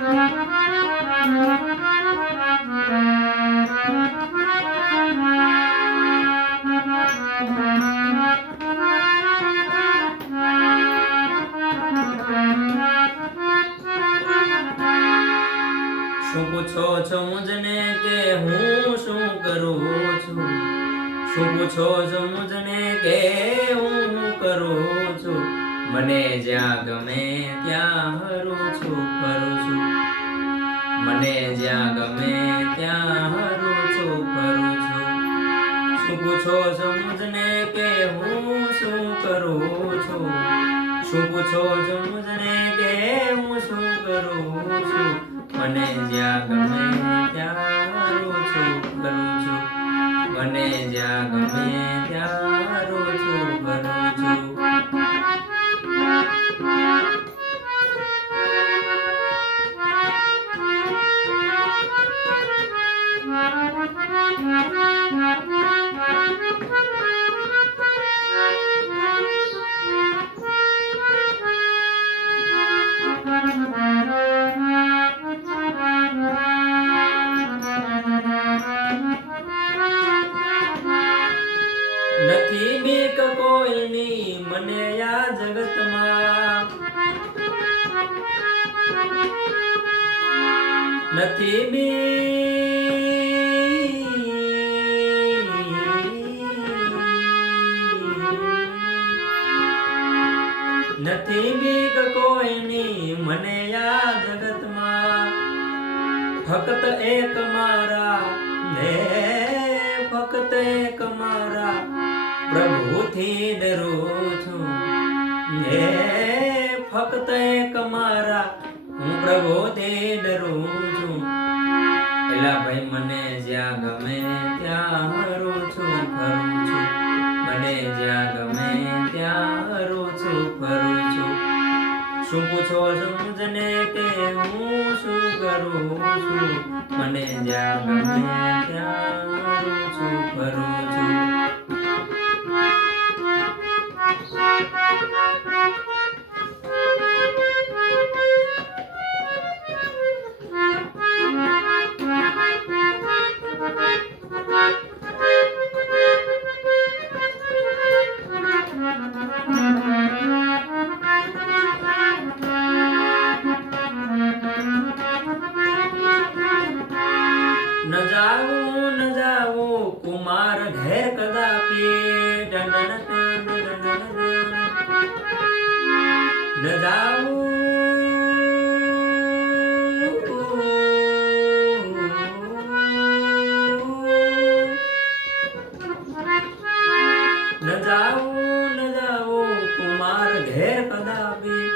શું પૂછો છો મુજને કે હું શું કરું છું? શું પૂછો છો મુજને કે હું કરું છું? મને જ્યાં ગમે ત્યાં હરું છું ફરું છું. મને જ્યાં ગમે ત્યાં હરું છું ફરું છું. શું પૂછો છો મુજને કે હું શું કરું છું? શું પૂછો છો મુજને કે હું શું કરું છું? મને જ્યાં ગમે ત્યાં હરું છું ફરું છું. મને જ્યાં ગમે ત્યાં હરું છું ફરું છું. નથી બીક કોઈની મને આ જગતમાં. નથી બીક કોઈની મને આ જગતમાં. ફક્ત એક મારા ફક્ત એક મારા પ્રભુથી ડરું છું. ફક્ત એક મારા હું પ્રભુથી ડરું છું. એલા ભાઈ મને જ્યાં ગમે ત્યાં હરું છું ફરું છું. મને જ્યાં ગમે ત્યાં હરું છું ફરું છું. શું પૂછો છો મુજને કે હું શું કરું છું? મને જ્યાં ગમે ત્યાં હરું છું ફરું છું. ન જાવું કુમાર ઘેર કદાપી. ન જાવું કુમાર ઘેર કદાપી.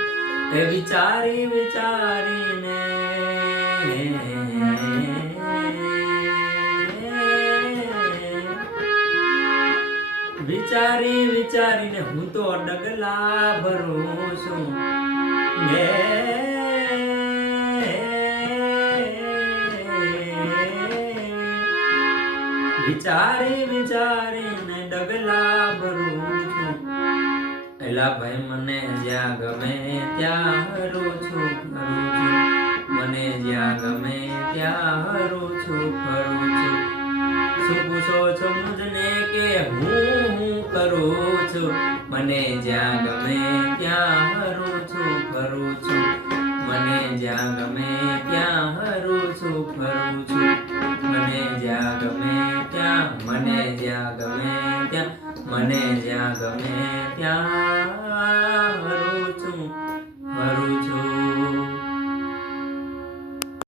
એ વિચારીને વિચારીને હું તો ડગલા ભરું છું. વિચારીને ડગલા ભરું છું. એલા ભાઈ મને જ્યાં ગમે ત્યાં હરું છું ફરું છું. મને જ્યાં ગમે ત્યાં હરું છું ફરું છું. શું પૂછો છો મુજને કે હું કરું છું? મને જ્યાં ગમે ત્યાં હરું છું ફરું છું. મને જ્યાં ગમે ત્યાં હરું છું ફરું છું. મને જ્યાં ગમે ત્યાં મને જ્યાં ગમે ત્યાં મને જ્યાં ગમે ત્યાં હરું છું ફરું છું.